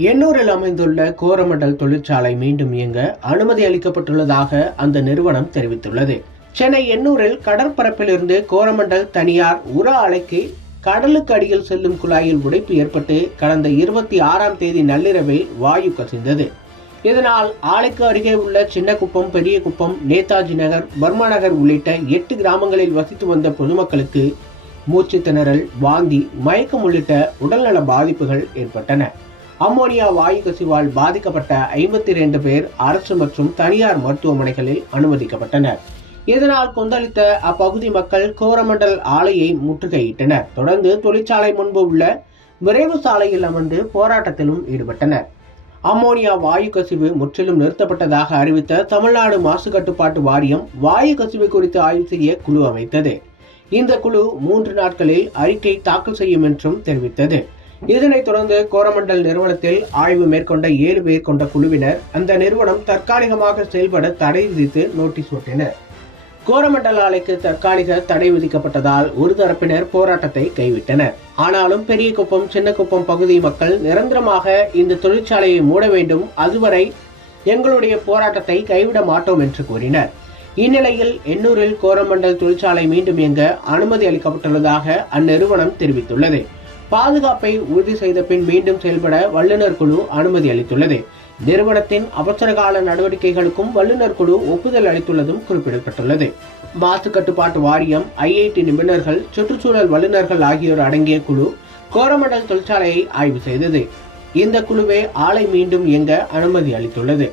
எண்ணூரில் அமைந்துள்ள கோரமண்டல் தொழிற்சாலை மீண்டும் இயங்க அனுமதி அளிக்கப்பட்டுள்ளதாக அந்த நிறுவனம் தெரிவித்துள்ளது. சென்னை எண்ணூரில் கடற்பரப்பிலிருந்து கோரமண்டல் தனியார் உர ஆலைக்கு கடலுக்கு அடியில் செல்லும் குழாயில் உடைப்பு ஏற்பட்டு கடந்த 26ஆம் தேதி நள்ளிரவில் வாயு கசிந்தது. இதனால் ஆலைக்கு அருகே உள்ள சின்னகுப்பம், பெரியகுப்பம், நேதாஜி நகர், பர்மா நகர் உள்ளிட்ட 8 கிராமங்களில் வசித்து வந்த பொதுமக்களுக்கு மூச்சு திணறல், வாந்தி, மயக்கம் உள்ளிட்ட உடல்நல பாதிப்புகள் ஏற்பட்டன. அம்மோனியா வாயு கசிவால் பாதிக்கப்பட்ட 52 பேர் அரசு மற்றும் தனியார் மருத்துவமனைகளில் அனுமதிக்கப்பட்டனர். இதனால் கொந்தளித்த அப்பகுதி மக்கள் கோரமண்டல் ஆலையை முற்றுகையிட்டனர். தொடர்ந்து தொழிற்சாலை முன்பு உள்ள விரைவு சாலையில் அமர்ந்து போராட்டத்திலும் ஈடுபட்டனர். அம்மோனியா வாயு கசிவு முற்றிலும் நிறுத்தப்பட்டதாக அறிவித்த தமிழ்நாடு மாசு கட்டுப்பாட்டு வாரியம் வாயு கசிவு குறித்து ஆய்வு செய்ய குழு அமைத்தது. இந்த குழு 3 நாட்களில் அறிக்கை தாக்கல் செய்யும் என்றும் தெரிவித்தது. இதனைத் தொடர்ந்து கோரமண்டல் நிறுவனத்தில் ஆய்வு மேற்கொண்ட 7 பேர் கொண்ட குழுவினர் அந்த நிறுவனம் தற்காலிகமாக செயல்பட தடை விதித்து நோட்டீஸ் ஒட்டினர். கோரமண்டல் ஆலைக்கு தற்காலிக தடை விதிக்கப்பட்டதால் ஒரு தரப்பினர் போராட்டத்தை கைவிட்டனர். ஆனாலும் பெரியகுப்பம், சின்னகுப்பம் பகுதி மக்கள் நிரந்தரமாக இந்த தொழிற்சாலையை மூட வேண்டும், அதுவரை எங்களுடைய போராட்டத்தை கைவிட மாட்டோம் என்று கூறினர். இந்நிலையில் எண்ணூரில் கோரமண்டல் தொழிற்சாலை மீண்டும் இயங்க அனுமதி அளிக்கப்பட்டுள்ளதாக அந்நிறுவனம் தெரிவித்துள்ளது. பாதுகாப்பை உறுதி செய்த பின் மீண்டும் செயல்பட வல்லுநர் குழு அனுமதி அளித்துள்ளது. நிறுவனத்தின் அவசரகால நடவடிக்கைகளுக்கும் வல்லுநர் குழு ஒப்புதல் அளித்துள்ளதும் குறிப்பிடப்பட்டுள்ளது. மாசு கட்டுப்பாட்டு வாரியம், IIT நிபுணர்கள், சுற்றுச்சூழல் வல்லுநர்கள் ஆகியோர் அடங்கிய குழு கோரமண்டல் தொழிற்சாலையை ஆய்வு செய்தது. இந்த குழுவே ஆலை மீண்டும் இயங்க அனுமதி அளித்துள்ளது.